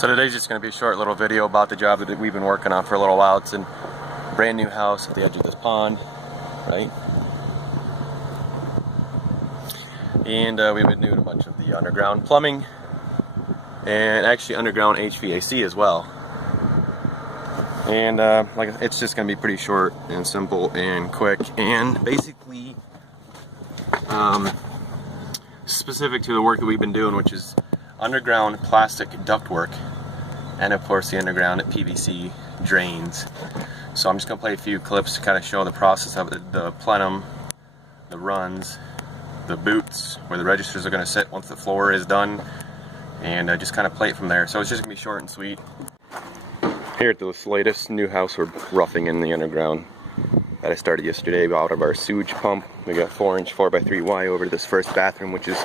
So today's just going to be a short little video about the job that we've been working on for a little while. It's a brand new house at the edge of this pond, right? And we've been doing a bunch of the underground plumbing and actually underground HVAC as well. And like it's just going to be pretty short and simple and quick and basically specific to the work that we've been doing, which is underground plastic ductwork, and of course the underground PVC drains. So I'm just going to play a few clips to kind of show the process of it, the plenum, the runs, the boots, where the registers are going to sit once the floor is done, and just kind of play it from there. So it's just going to be short and sweet. Here at this latest new house, we're roughing in the underground that I started yesterday out of our sewage pump. We got 4-inch 4x3 Y over to this first bathroom, which is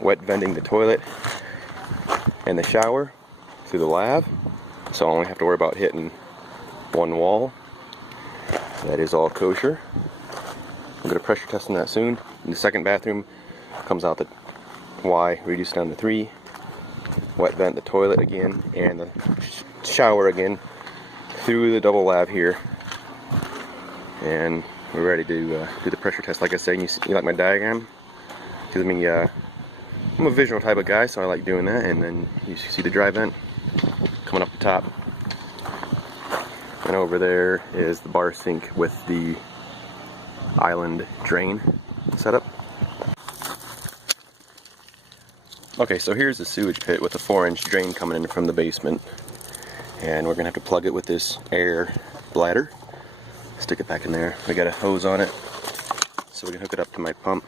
wet venting the toilet and the shower through the lab, so I only have to worry about hitting one wall. That is all kosher. I'm going to pressure test on that soon. And the second bathroom comes out the Y reduced down to 3, wet vent the toilet again and the shower again through the double lab here, and we're ready to do the pressure test. Like I said, you like my diagram? Because I mean, I'm a visual type of guy, so I like doing that. And then you see the dry vent coming up the top, and over there is the bar sink with the island drain setup. Okay, so here's the sewage pit with a 4-inch drain coming in from the basement, and we're gonna have to plug it with this air bladder, stick it back in there. We got a hose on it so we can hook it up to my pump.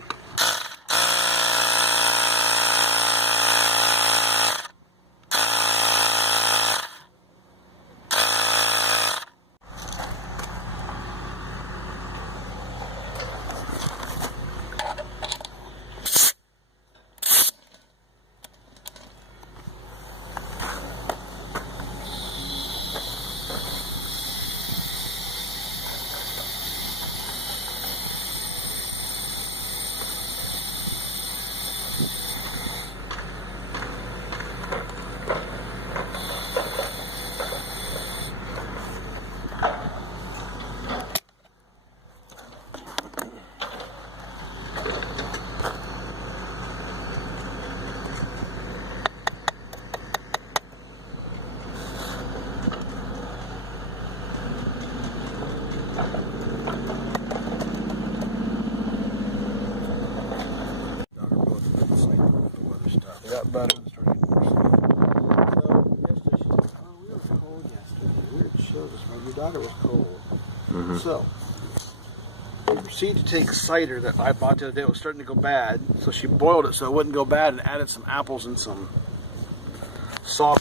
It got better and started getting worse. So yesterday she said, "Oh, we were cold yesterday. It shows us when your daughter was cold." So we proceeded to take cider that I bought the other day. It was starting to go bad, so she boiled it so it wouldn't go bad and added some apples and some salt.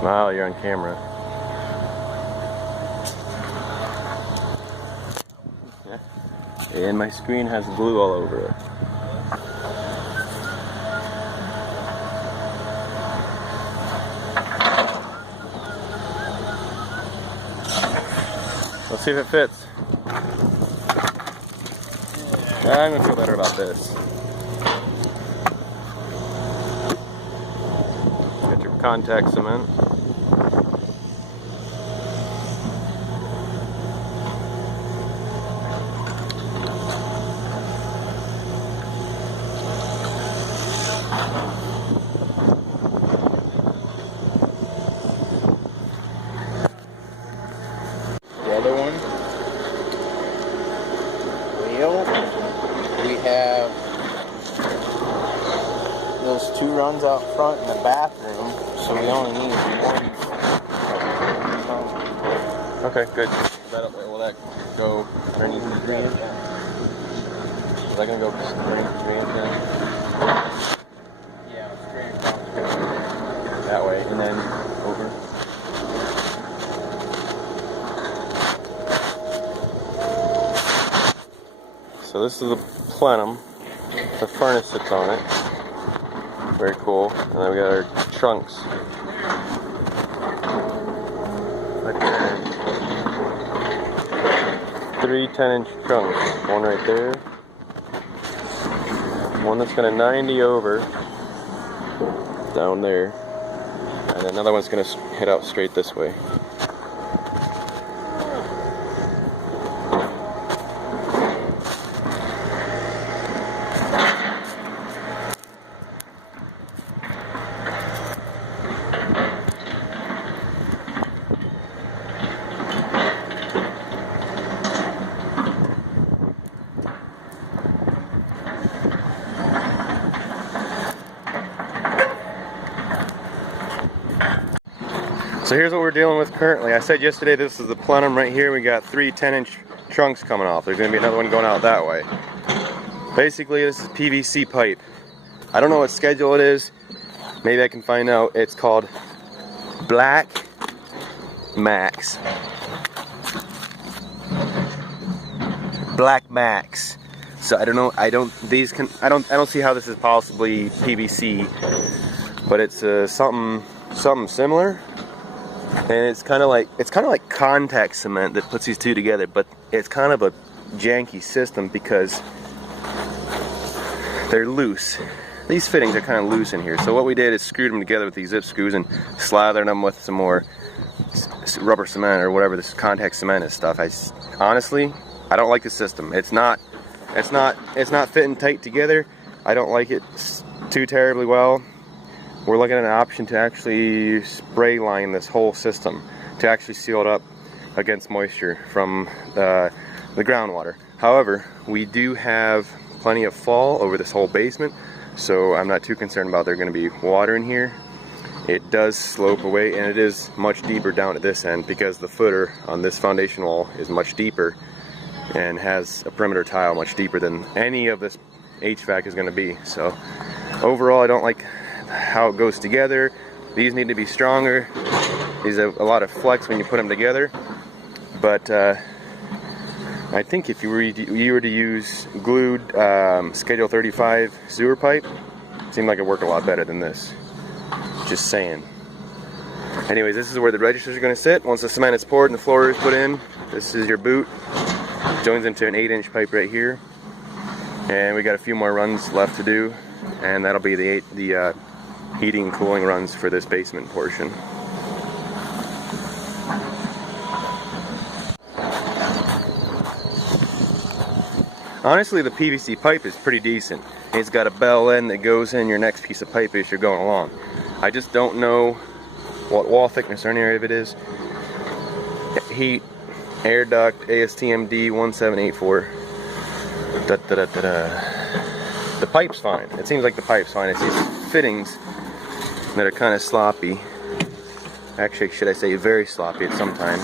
Smile, you're on camera. Yeah. And my screen has glue all over it. Let's see if it fits. I'm gonna feel better about this. Get your contact cement. The other one, we have those 2 runs out front in the bathroom, so we only need 1. Okay, good. Will that go underneath the 3-inch? Is that going to go underneath the 3-inch then? Yeah, straight across. That way, and then over. so this is the plenum. The furnace sits on it. Very cool. And then we got our trunks. Right there. 3 10-inch trunks. One right there. One that's gonna 90 over down there. And another one's gonna head out straight this way. So here's what we're dealing with currently. I said yesterday this is the plenum right here. We got 3 10-inch trunks coming off. There's going to be another one going out that way. Basically, this is PVC pipe. I don't know what schedule it is. Maybe I can find out. It's called BlackMax. BlackMax. So I don't know. I don't see how this is possibly PVC, but it's something similar. And it's kind of like contact cement that puts these two together, but it's kind of a janky system because they're loose. These fittings are kind of loose in here. So what we did is screwed them together with these zip screws and slathered them with some more rubber cement or whatever this contact cement is stuff. Honestly, I don't like the system. It's not fitting tight together. I don't like it too terribly well. We're looking at an option to actually spray line this whole system to actually seal it up against moisture from the groundwater. However, we do have plenty of fall over this whole basement, so I'm not too concerned about there going to be water in here. It does slope away, and it is much deeper down at this end because the footer on this foundation wall is much deeper and has a perimeter tile much deeper than any of this HVAC is going to be. So overall, I don't like how it goes together. These need to be stronger. These have a lot of flex when you put them together, but I think if you were to use glued Schedule 35 sewer pipe, it seemed like it worked a lot better than this. Just saying. Anyways, this is where the registers are going to sit. Once the cement is poured and the floor is put in, this is your boot. Joins into an 8-inch pipe right here, and we got a few more runs left to do, and that'll be the heating and cooling runs for this basement portion. Honestly, the PVC pipe is pretty decent. It's got a bell end that goes in your next piece of pipe as you're going along. I just don't know what wall thickness or any of it is. Heat, air duct, ASTM D1784. The pipe's fine. It seems like the pipe's fine. It's these fittings that are kind of sloppy. Actually, should I say very sloppy at sometimes.